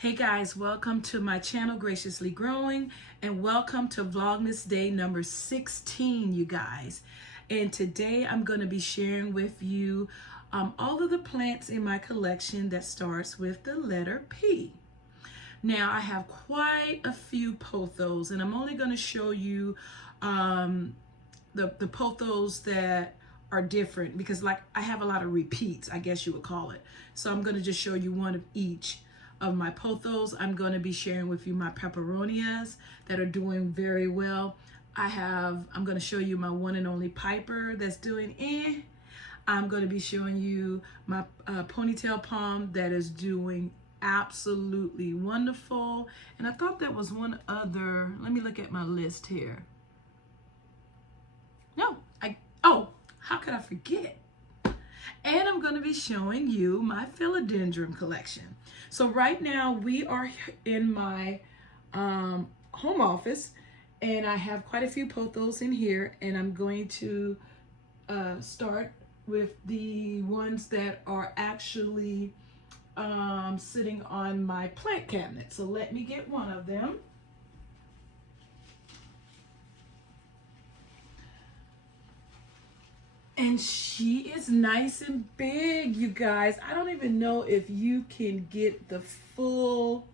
Hey guys, welcome to my channel, Graciously Growing, and welcome to Vlogmas day number 16, you guys. And today I'm going to be sharing with you all of the plants in my collection that starts with the letter P. Now I have quite a few pothos, and I'm only going to show you the pothos that are different because like I have a lot of repeats, I guess you would call it. So I'm going to just show you one of each of my pothos. I'm going to be sharing with you my Peperomia'S that are doing very well. I'm going to show you my one and only Piper that's doing I'm going to be showing you my ponytail palm that is doing absolutely wonderful. And I thought that was one other. Let me look at my list here. How could I forget? And I'm going to be showing you my Philodendron collection. So right now we are in my home office, and I have quite a few pothos in here, and I'm going to start with the ones that are actually sitting on my plant cabinet. So let me get one of them. And she is nice and big, you guys. I don't even know if you can get the full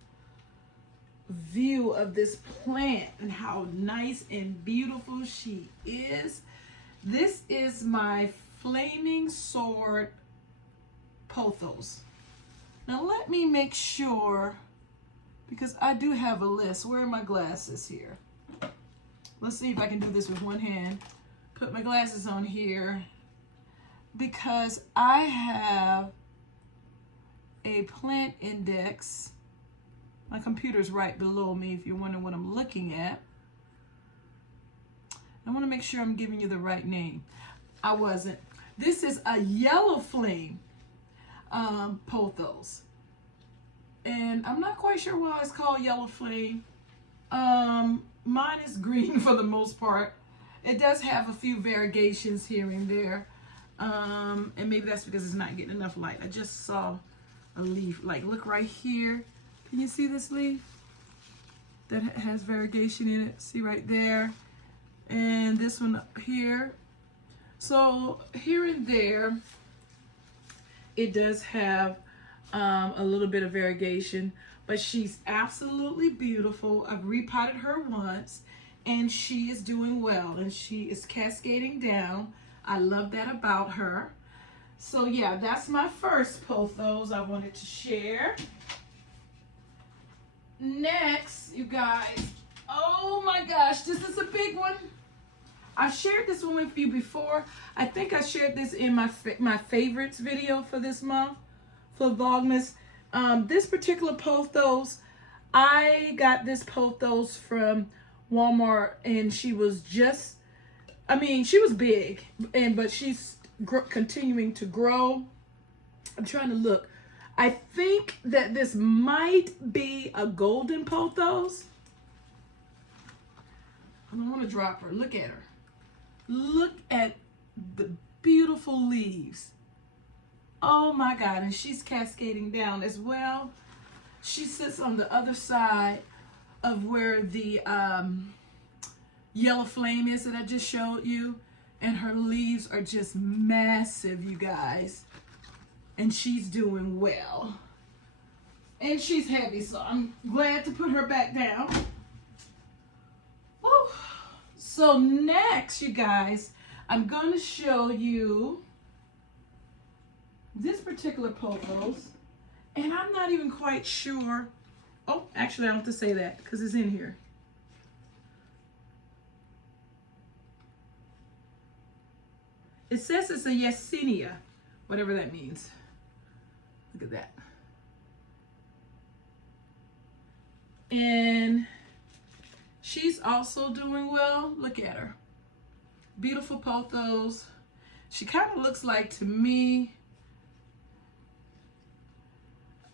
view of this plant and how nice and beautiful she is. This is my Flaming Sword Pothos. Now let me make sure, because I do have a list. Where are my glasses here? Let's see if I can do this with one hand. Put my glasses on here, because I have a plant index. My computer's right below me if you're wondering what I'm looking at. I want to make sure I'm giving you the right name. I wasn't. This is a yellow flame pothos. And I'm not quite sure why it's called yellow flame. Mine is green for the most part. It does have a few variegations here and there. And maybe that's because it's not getting enough light. I just saw a leaf. Like, look right here. Can you see this leaf? That has variegation in it. See right there. And this one here. So here and there, it does have a little bit of variegation. But she's absolutely beautiful. I've repotted her once, and she is doing well. And she is cascading down. I love that about her. So yeah, that's my first pothos I wanted to share. Next, you guys, oh my gosh, this is a big one. I've shared this one with you before. I think I shared this in my favorites video for this month for Vlogmas. This particular pothos, I got this pothos from Walmart, and she was just, she was big, but she's continuing to grow. I'm trying to look. I think that this might be a golden pothos. I don't want to drop her. Look at her. Look at the beautiful leaves. Oh my God, and she's cascading down as well. She sits on the other side of where the yellow flame is that I just showed you, and her leaves are just massive, you guys, and she's doing well, and she's heavy, so I'm glad to put her back down. Woo. So next, you guys, I'm going to show you this particular pothos, and I'm not even quite sure. Oh, actually I don't have to say that because it's in here. It says it's a Yesenia, whatever that means. Look at that. And she's also doing well. Look at her. Beautiful pothos. She kind of looks like, to me,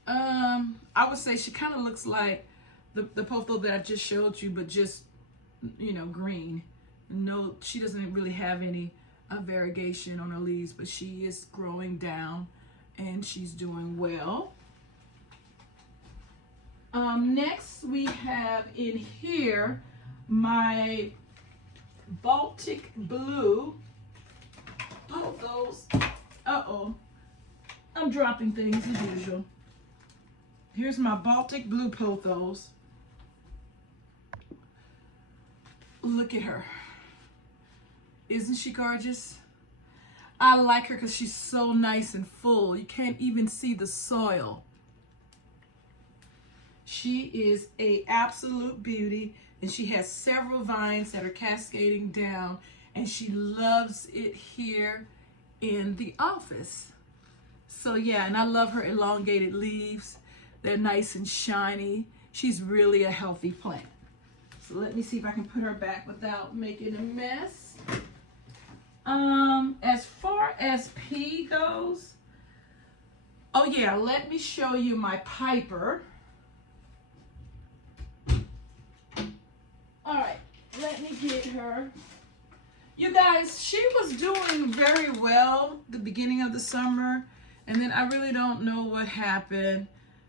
I would say she kind of looks like the pothos that I just showed you, but just, green. No, she doesn't really have any variegation on her leaves, but she is growing down and she's doing well. Next we have in here my Baltic Blue Pothos. Uh-oh. I'm dropping things as usual. Here's my Baltic Blue Pothos. Look at her. Isn't she gorgeous? I like her because she's so nice and full. You can't even see the soil. She is an absolute beauty, and she has several vines that are cascading down, and she loves it here in the office. So yeah, and I love her elongated leaves. They're nice and shiny. She's really a healthy plant. So let me see if I can put her back without making a mess. As far as P goes, oh yeah, let me show you my Piper. All right, let me get her. You guys, she was doing very well the beginning of the summer, and then I really don't know what happened.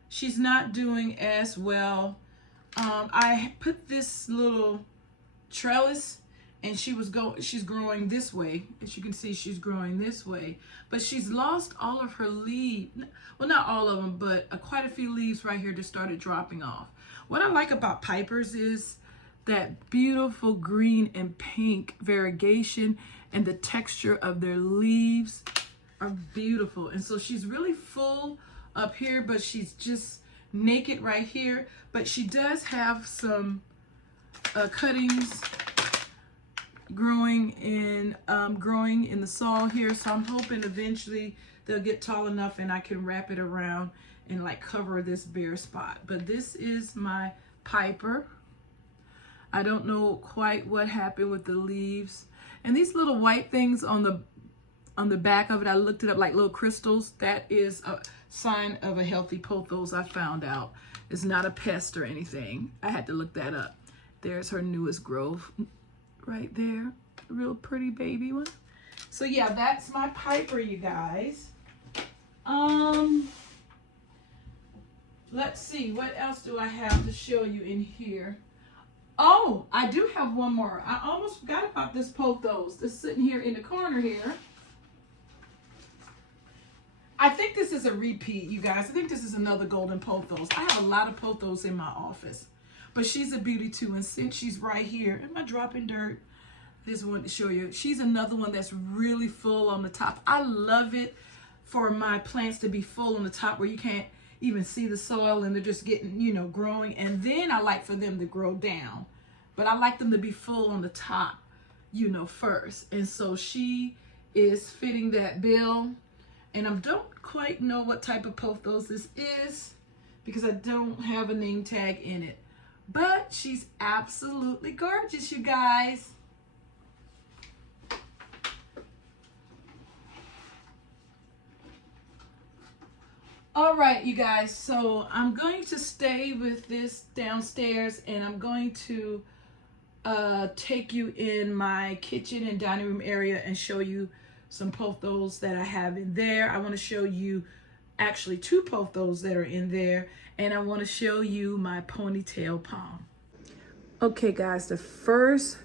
She's not doing as well. I put this little trellis, and she's growing this way. As you can see, she's growing this way, but she's lost all of her leaves. Well, not all of them, but quite a few leaves right here just started dropping off. What I like about Pipers is that beautiful green and pink variegation, and the texture of their leaves are beautiful. And so she's really full up here, but she's just naked right here. But she does have some cuttings growing in the soil here, so I'm hoping eventually they'll get tall enough and I can wrap it around and like cover this bare spot. But this is my Piper. I don't know quite what happened with the leaves, and these little white things on the back of it, I looked it up, like little crystals. That is a sign of a healthy pothos. I found out it's not a pest or anything. I had to look that up. There's her newest growth right there, real pretty baby one. So yeah, that's my Piper, you guys. Let's see, what else do I have to show you in here? Oh, I do have one more. I almost forgot about this pothos that's sitting here in the corner here. I think this is a repeat, you guys. I think this is another golden pothos. I have a lot of pothos in my office, but she's a beauty too. And since she's right here, am I dropping dirt? This one to show you. She's another one that's really full on the top. I love it for my plants to be full on the top where you can't even see the soil and they're just getting, you know, growing. And then I like for them to grow down, but I like them to be full on the top, you know, first. And so she is fitting that bill. And I don't quite know what type of pothos this is because I don't have a name tag in it, but she's absolutely gorgeous, you guys. All right, you guys, so I'm going to stay with this downstairs, and I'm going to take you in my kitchen and dining room area and show you some pothos that I have in there. I want to show you actually two pothos that are in there, and I want to show you my ponytail palm. Okay, guys, the first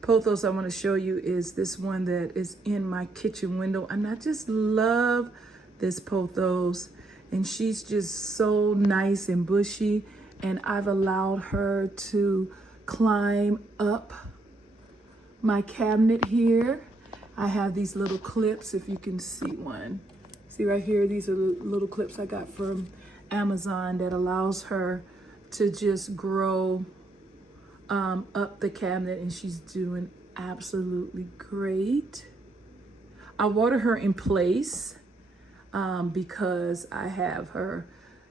pothos I want to show you is this one that is in my kitchen window, and I just love this pothos. And she's just so nice and bushy, and I've allowed her to climb up my cabinet here. I have these little clips, if you can see one. See right here, these are the little clips I got from Amazon that allows her to just grow up the cabinet, and she's doing absolutely great. I water her in place because I have her,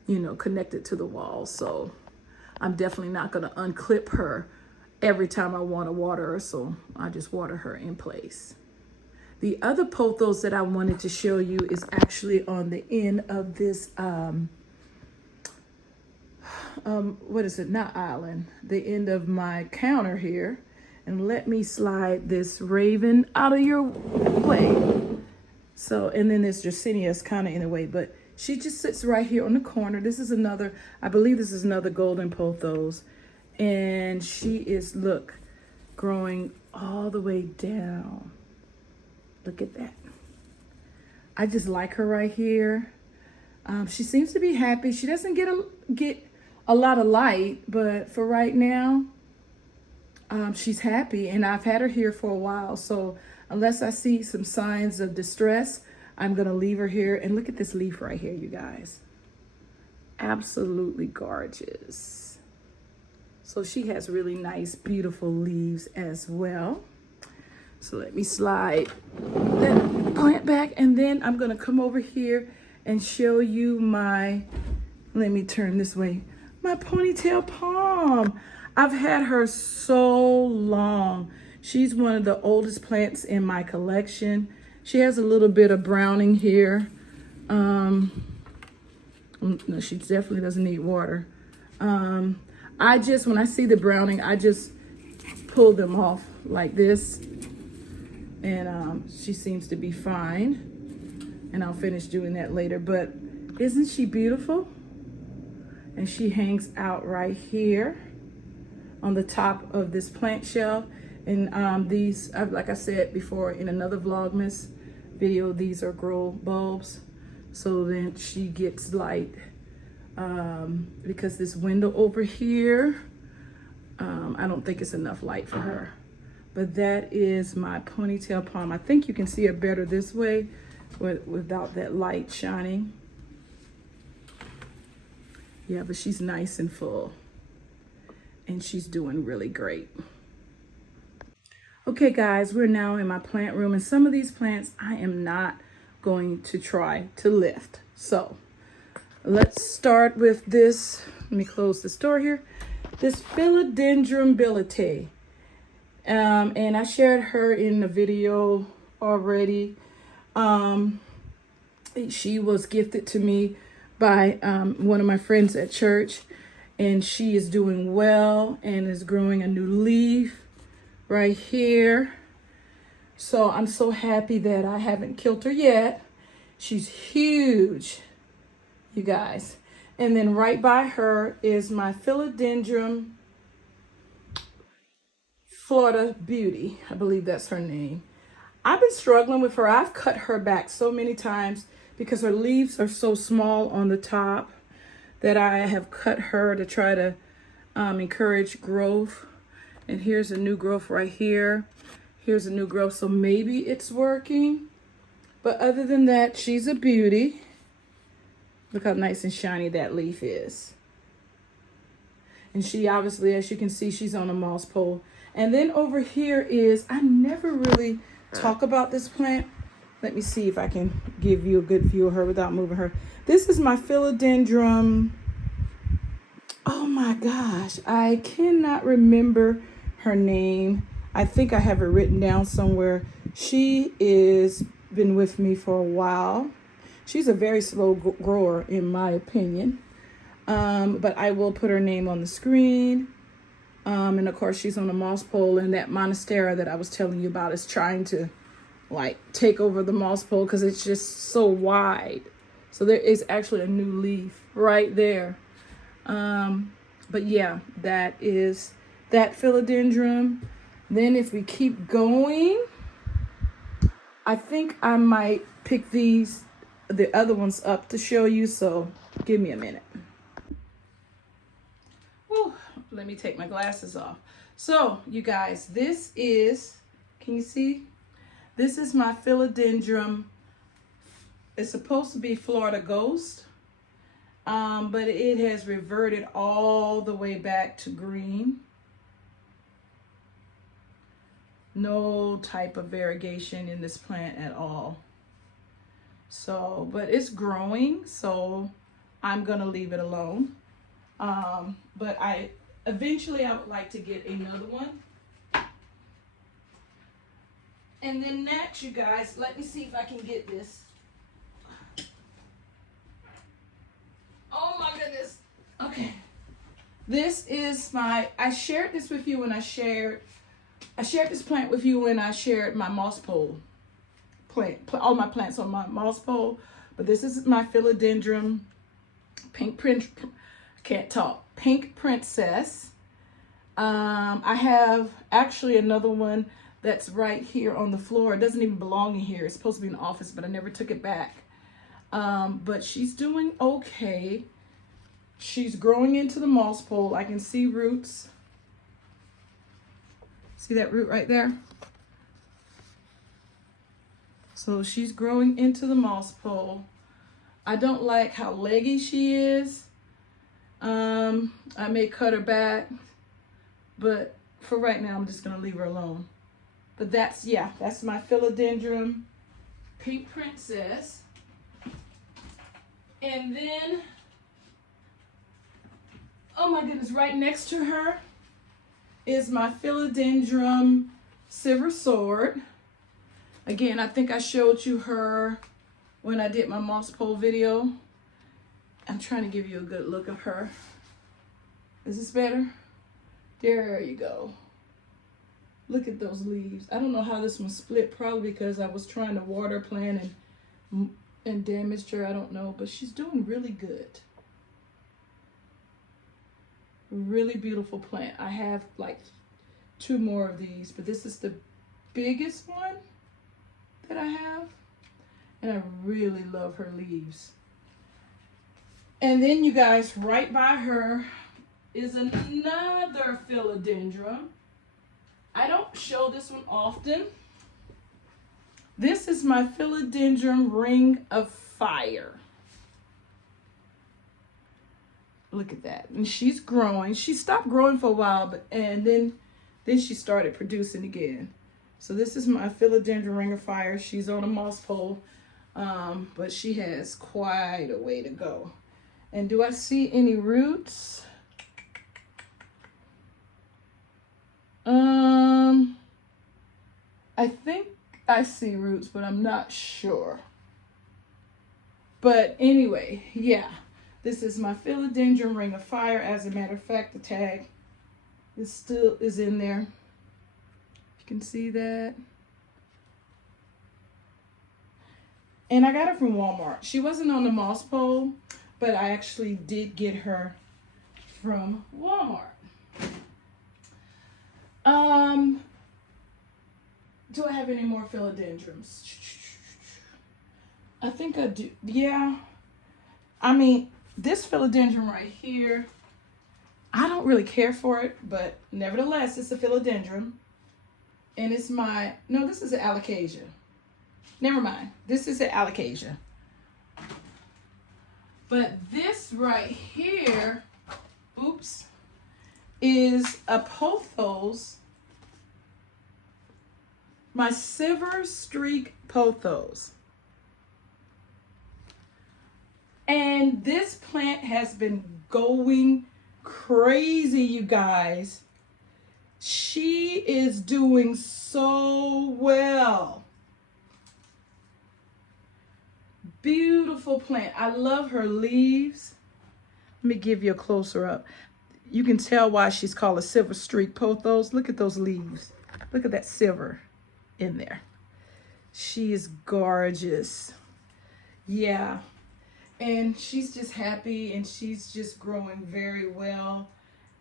you know, connected to the wall. So I'm definitely not going to unclip her every time I want to water her. So I just water her in place. The other pothos that I wanted to show you is actually on the end of this, what is it? Not island, the end of my counter here. And let me slide this raven out of your way. So, and then there's Dracenia's kind of in the way, but She just sits right here on the corner. This is another, I believe this is another golden pothos. And she is, look, growing all the way down. Look at that. I just like her right here. She seems to be happy. She doesn't get a lot of light, but for right now, she's happy. And I've had her here for a while. So unless I see some signs of distress, I'm gonna leave her here. And look at this leaf right here, you guys. Absolutely gorgeous. So she has really nice, beautiful leaves as well. So let me slide that plant back, and then I'm gonna come over here and show you my, let me turn this way, my ponytail palm. I've had her so long. She's one of the oldest plants in my collection. She has a little bit of browning here. No, she definitely doesn't need water. When I see the browning, I just pull them off like this. And she seems to be fine. And I'll finish doing that later. But isn't she beautiful? And she hangs out right here on the top of this plant shelf. And these, like I said before in another Vlogmas video, these are grow bulbs. So then she gets light because this window over here, I don't think it's enough light for her. But that is my ponytail palm. I think you can see her better this way without that light shining. Yeah, but she's nice and full. And she's doing really great. Okay, guys, we're now in my plant room. And some of these plants I am not going to try to lift. So let's start with this. Let me close this door here. This Philodendron billet. And I shared her in the video already. She was gifted to me by one of my friends at church, and she is doing well and is growing a new leaf right here. So I'm so happy that I haven't killed her yet. She's huge, you guys. And then right by her is my Philodendron Florida Beauty. I believe that's her name. I've been struggling with her. I've cut her back so many times because her leaves are so small on the top that I have cut her to try to encourage growth. And here's a new growth right here. Here's a new growth. So maybe it's working. But other than that, she's a beauty. Look how nice and shiny that leaf is. And she obviously, as you can see, she's on a moss pole. And then over here is, I never really talk about this plant. Let me see if I can give you a good view of her without moving her. This is my Philodendron. Oh my gosh, I cannot remember her name. I think I have it written down somewhere. She is been with me for a while. She's a very slow grower in my opinion. But I will put her name on the screen. And of course she's on a moss pole, and that monstera that I was telling you about is trying to like take over the moss pole because it's just so wide. So there is actually a new leaf right there. But yeah, that is that Philodendron. Then if we keep going, I think I might pick the other ones up to show you. So give me a minute. Whew. Let me take my glasses off. So you guys, this is, can you see? This is my Philodendron. It's supposed to be Florida Ghost, but it has reverted all the way back to green. No type of variegation in this plant at all. So, but it's growing, so I'm gonna leave it alone. But eventually I would like to get another one. And then next, you guys, let me see if I can get this. Oh my goodness. Okay. This is my, I shared this with you when I shared this plant with you when I shared my moss pole plant, all my plants on my moss pole. But this is my Philodendron pink print, can't talk, pink princess. I have actually another one that's right here on the floor. It doesn't even belong in here. It's supposed to be in the office, but I never took it back. But she's doing okay. She's growing into the moss pole. I can see roots. See that root right there? So she's growing into the moss pole. I don't like how leggy she is. I may cut her back, but for right now, I'm just gonna leave her alone. But that's my Philodendron pink princess. And then, oh my goodness, right next to her is my Philodendron silver sword. Again, I think I showed you her when I did my moss pole video. I'm trying to give you a good look of her. Is this better? There you go. Look at those leaves. I don't know how this one split, probably because I was trying to water plant and damaged her. I don't know, but she's doing really good. Really beautiful plant. I have like 2 more of these, but this is the biggest one that I have. And I really love her leaves. And then you guys, right by her is another Philodendron. I don't show this one often. This is my Philodendron ring of fire. Look at that. And she's growing. She stopped growing for a while, and then she started producing again. So this is my Philodendron ring of fire. She's on a moss pole, but she has quite a way to go. And do I see any roots? I think I see roots, but I'm not sure. But anyway, yeah, this is my Philodendron ring of fire. As a matter of fact, the tag is still in there. You can see that. And I got her from Walmart. She wasn't on the moss pole, but I actually did get her from Walmart. Do I have any more philodendrons? I think I do. Yeah. I mean, this philodendron right here, I don't really care for it, but nevertheless, it's a philodendron. And it's no, this is an alocasia. Never mind. This is an alocasia. But this right here, oops, is a pothos. My silver streak pothos. And this plant has been going crazy, you guys. She is doing so well. Beautiful plant. I love her leaves. Let me give you a closer up. You can tell why she's called a silver streak pothos. Look at those leaves. Look at that silver in there. She is gorgeous. Yeah. And she's just happy and she's just growing very well.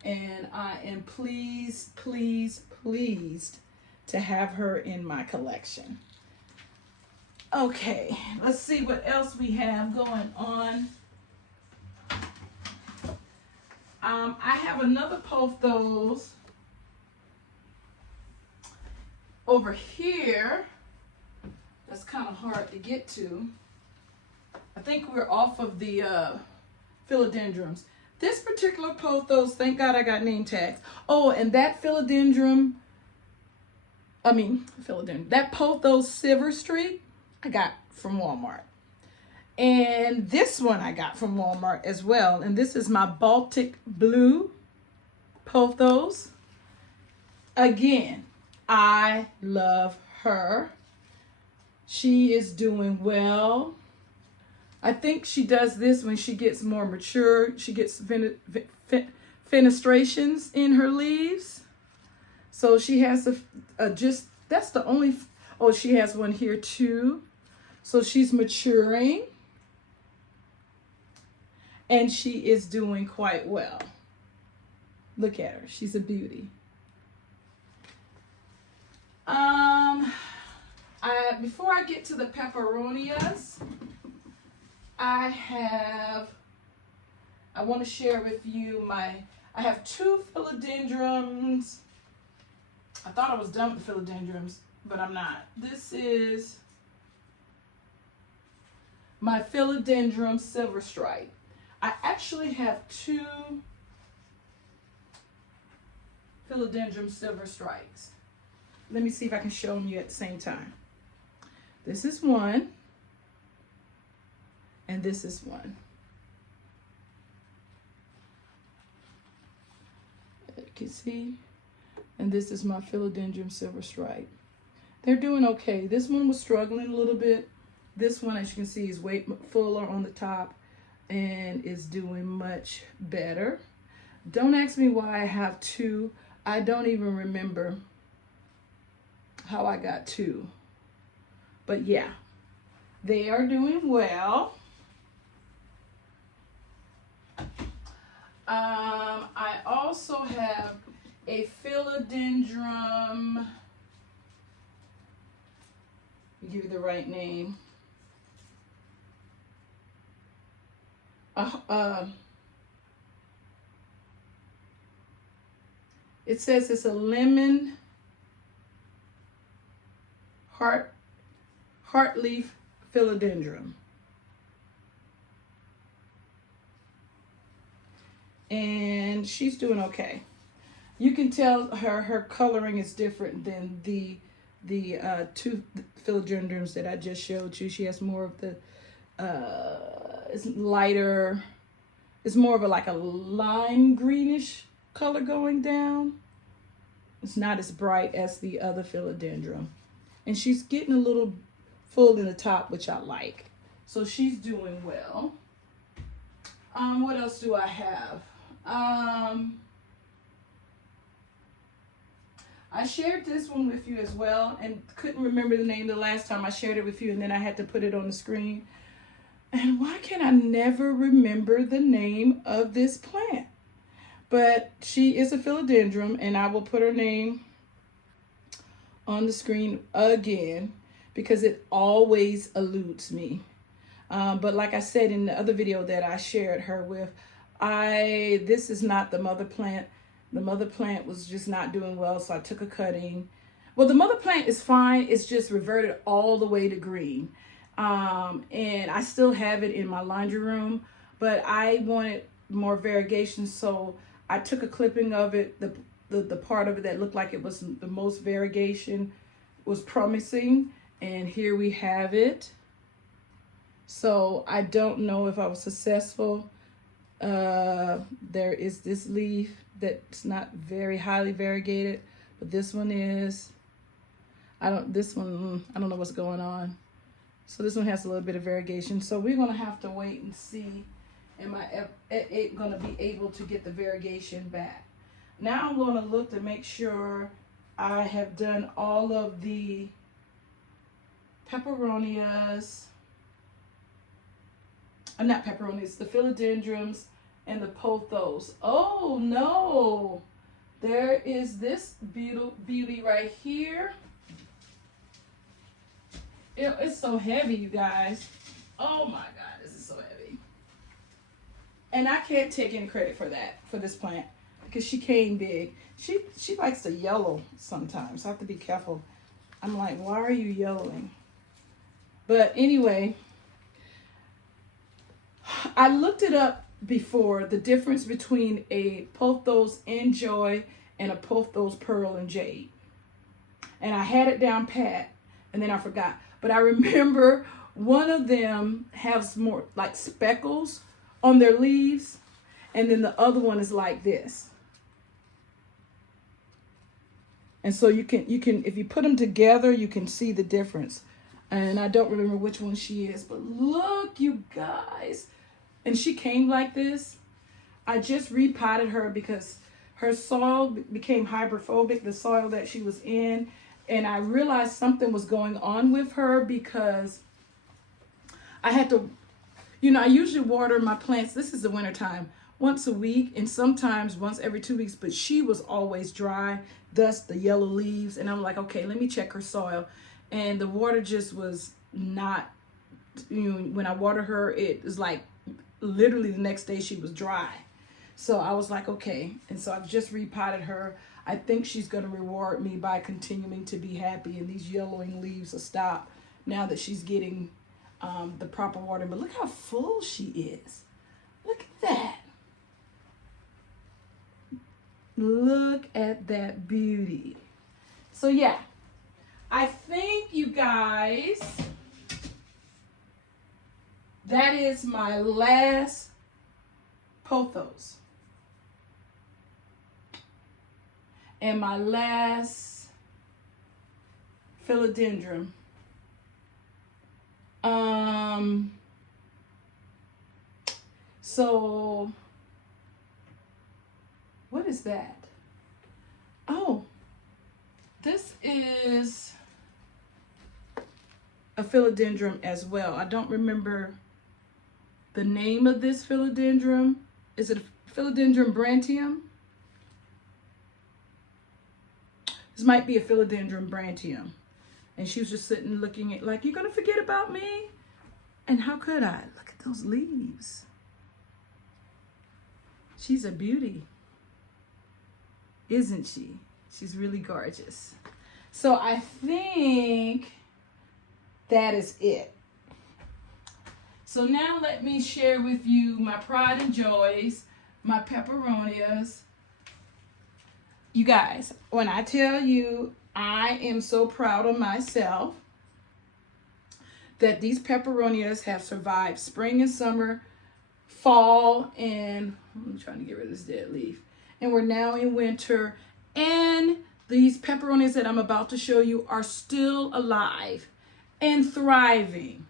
And I am pleased, pleased, pleased to have her in my collection. Okay, let's see what else we have going on. I have another pothos over here. That's kind of hard to get to. I think we're off of the philodendrons. This particular pothos, thank God I got name tags. Oh, and that philodendron, that pothos silver streak, I got from Walmart. And this one I got from Walmart as well. And this is my Baltic blue pothos. Again, I love her. She is doing well. I think she does this when she gets more mature. She gets fenestrations in her leaves. So she has that's the only, oh, she has one here too. So she's maturing. and she is doing quite well. Look at her. She's a beauty. Before I get to the Peperomia'S, I want to share with you I have 2 philodendrons. I thought I was done with philodendrons, but I'm not. This is my Philodendron silver stripe. I actually have 2 Philodendron silver stripes. Let me see if I can show them you at the same time. This is one, and this is one. You can see, and this is my Philodendron silver stripe. They're doing okay. This one was struggling a little bit. This one, as you can see, is way fuller on the top and is doing much better. Don't ask me why I have 2. I don't even remember how I got 2. But yeah, they are doing well. I also have a Philodendron. Let me give you the right name. It says it's a lemon heartleaf philodendron. And she's doing okay. You can tell her coloring is different than the 2 philodendrons that I just showed you. She has more of the it's lighter. It's more of like a lime greenish color going down. It's not as bright as the other philodendron. And she's getting a little full in the top, which I like. So she's doing well. What else do I have? I shared this one with you as well and couldn't remember the name the last time I shared it with you, and then I had to put it on the screen. And why can I never remember the name of this plant? But she is a philodendron, and I will put her name on the screen again because it always eludes me. But like I said in the other video that I shared her with, this is not the mother plant. The mother plant was just not doing well, so I took a cutting. Well, the mother plant is fine. It's just reverted all the way to green. And I still have it in my laundry room, but I wanted more variegation, so I took a clipping of it. The part of it that looked like it was the most variegation was promising, and here we have it. So I don't know if I was successful. There is this leaf that's not very highly variegated, but this one is. I don't know what's going on. So this one has a little bit of variegation. So we're gonna have to wait and see. Am I gonna be able to get the variegation back? Now I'm gonna look to make sure I have done all of the Peperomia'S. Not Peperomia'S, the philodendrons and the pothos. Oh no, there is this beauty right here. It's so heavy, you guys. Oh my God, this is so heavy. And I can't take any credit for that, for this plant, because she came big. She likes to yellow sometimes. I have to be careful. I'm like, why are you yellowing? But anyway, I looked it up before, the difference between a Pothos Enjoy and a Pothos Pearl and Jade. And I had it down pat, and then I forgot. But I remember one of them has more like speckles on their leaves, and then the other one is like this. And so you can if you put them together, you can see the difference. And I don't remember which one she is, but look, you guys. And she came like this. I just repotted her because her soil became hydrophobic, the soil that she was in. And I realized something was going on with her because I had to, You know, I usually water my plants, this is the winter time, once a week and sometimes once every 2 weeks, but she was always dry, thus the yellow leaves. And I'm like, okay, let me check her soil. And the water just was not, you know, when I watered her, it was like literally the next day she was dry. So I was like, okay. And so I've just repotted her. I think she's going to reward me by continuing to be happy, and these yellowing leaves will stop now that she's getting the proper water. But look how full she is. Look at that. Look at that beauty. So yeah, I think, you guys, that is my last Pothos. And my last Philodendron. So what is that? Oh, this is a philodendron as well. I don't remember the name of this philodendron. Is it Philodendron brantium? This might be a Philodendron brantium. And she was just sitting looking at, like, you're going to forget about me? And how could I? Look at those leaves. She's a beauty, isn't she? She's really gorgeous. So I think that is it. So now let me share with you my pride and joys, my Peperomia'S. You guys, when I tell you I am so proud of myself that these Peperomia'S have survived spring and summer, fall, and I'm trying to get rid of this dead leaf. And we're now in winter, and these Peperomia'S that I'm about to show you are still alive and thriving.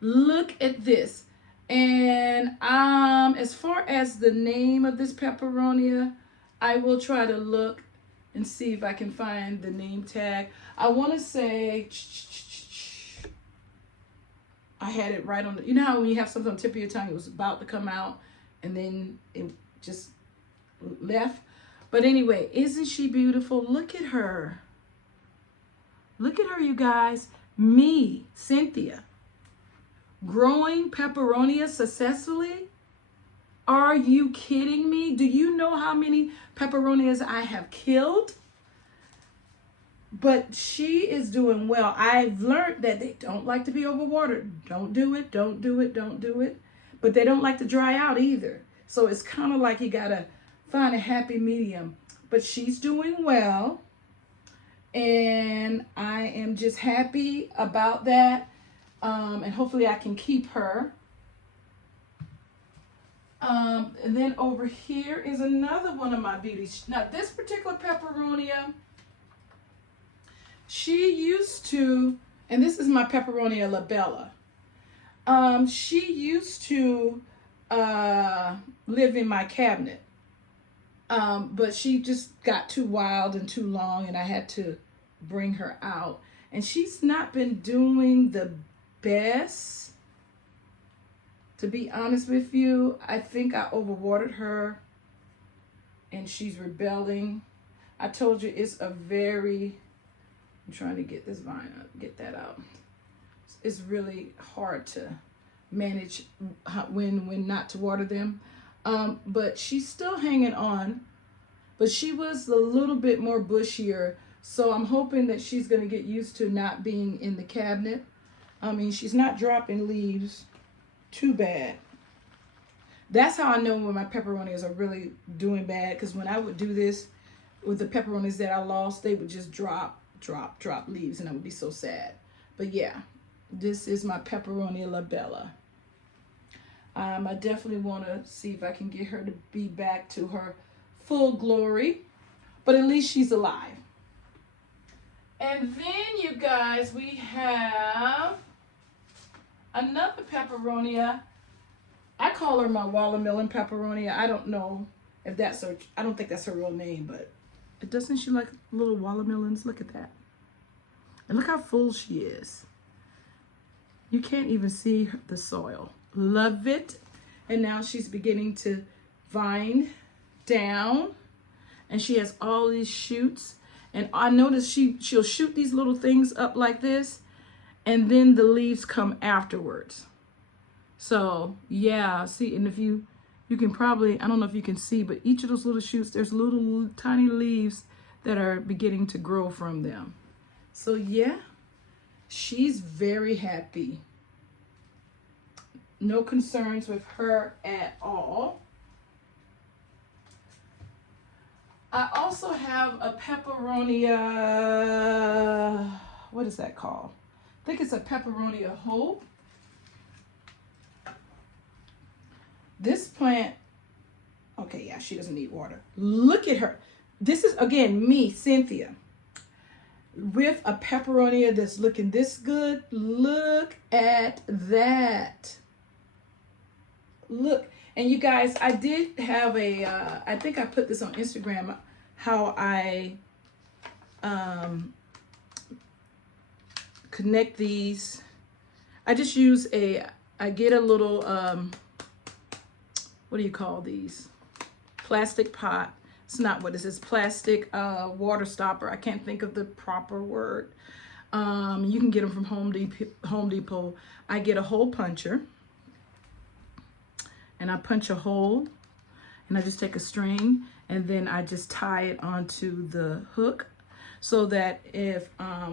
Look at this. And as far as the name of this Peperomi'a, I will try to look and see if I can find the name tag. I want to say, I had it right on the, you know how when you have something on the tip of your tongue, it was about to come out and then it just left. But anyway, isn't she beautiful? Look at her. Look at her, you guys. Me, Cynthia, growing Peperomia'S successfully. Are you kidding me? Do you know how many Peperomia'S I have killed? But she is doing well. I've learned that they don't like to be overwatered. Don't do it, don't do it, don't do it. But they don't like to dry out either. So it's kind of like you got to find a happy medium. But she's doing well. And I am just happy about that. And hopefully I can keep her. And then over here is another one of my beauties. Now this particular Peperomi'a, she used to, and this is my Peperomi'a labella. She used to live in my cabinet. But she just got too wild and too long, and I had to bring her out. And she's not been doing the best. To be honest with you, I think I overwatered her and she's rebelling. I told you it's a very, I'm trying to get this vine up, get that out. It's really hard to manage when not to water them. But she's still hanging on, but she was a little bit more bushier. So I'm hoping that she's going to get used to not being in the cabinet. I mean, she's not dropping leaves too bad. That's how I know when my Peperomia'S are really doing bad, because when I would do this with the Peperomia'S that I lost, they would just drop leaves, and I would be so sad. But yeah, this is my Peperomi'a labella. I definitely want to see if I can get her to be back to her full glory, but at least she's alive. And then, you guys, we have another Peperomi'a. I call her my watermelon Peperomi'a. I don't know if that's her, I don't think that's her real name, but doesn't she like little watermelons? Look at that. And look how full she is. You can't even see the soil. Love it. And now she's beginning to vine down. And she has all these shoots. And I noticed she'll shoot these little things up like this. And then the leaves come afterwards. So, yeah, see, and if you can probably, I don't know if you can see, but each of those little shoots, there's little tiny leaves that are beginning to grow from them. So, yeah, she's very happy. No concerns with her at all. I also have a Peperonia, what is that called? I think it's a Peperonia Hope. This plant, okay, yeah, she doesn't need water. Look at her. This is, again, me, Cynthia, with a Peperonia that's looking this good. Look at that. Look. And you guys, I did have a, I think I put this on Instagram, how I connect these. I just use I get a little, what do you call these? Plastic pot. It's not what it is. Plastic water stopper. I can't think of the proper word. You can get them from Home Depot. I get a hole puncher. And I punch a hole. And I just take a string. And then I just tie it onto the hook. So that if,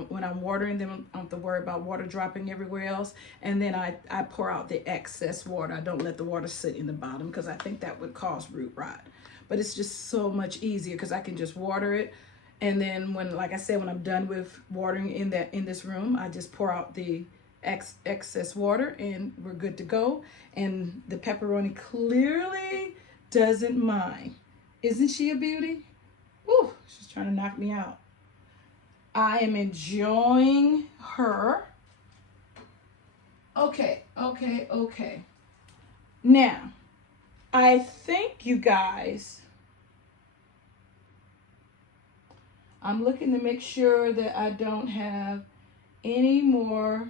when I'm watering them, I don't have to worry about water dropping everywhere else. And then I pour out the excess water. I don't let the water sit in the bottom because I think that would cause root rot. But it's just so much easier because I can just water it. And then when, like I said, when I'm done with watering in this room, I just pour out the excess water and we're good to go. And the Peperonia clearly doesn't mind. Isn't she a beauty? Ooh, she's trying to knock me out. I am enjoying her. Okay. Now, I think, you guys, I'm looking to make sure that I don't have any more.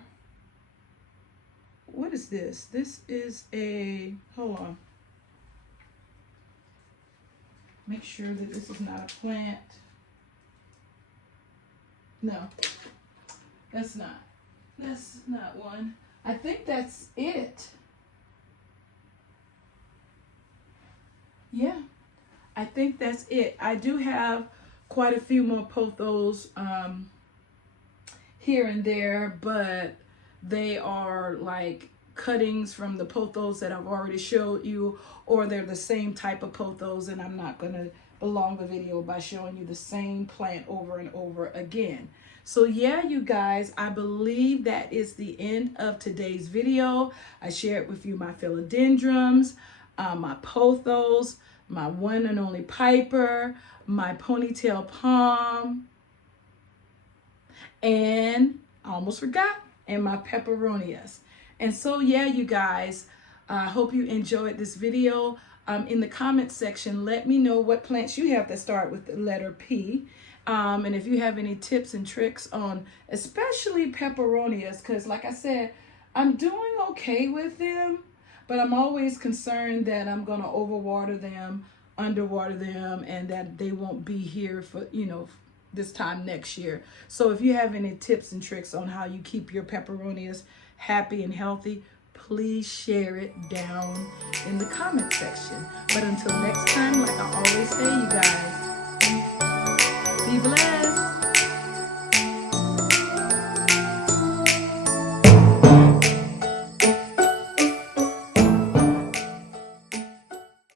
What is this? This is a, hold on. Make sure that this is not a plant. No, that's not one. I think that's it. Yeah, I think that's it. I do have quite a few more pothos here and there, but they are like cuttings from the pothos that I've already showed you, or they're the same type of pothos, and I'm not gonna prolong the video by showing you the same plant over and over again. So yeah, you guys, I believe that is the end of today's video. I shared with you my philodendrons, my pothos, my one and only Piper, my ponytail palm, and I almost forgot, and my Peperomia'S. And so yeah, you guys, I hope you enjoyed this video. In the comment section, let me know what plants you have that start with the letter P. And if you have any tips and tricks on especially Peperomia'S, because like I said, I'm doing okay with them, but I'm always concerned that I'm going to overwater them, underwater them, and that they won't be here for, you know, this time next year. So if you have any tips and tricks on how you keep your Peperomia'S happy and healthy, please share it down in the comment section. But until next time, like I always say, you guys, be blessed.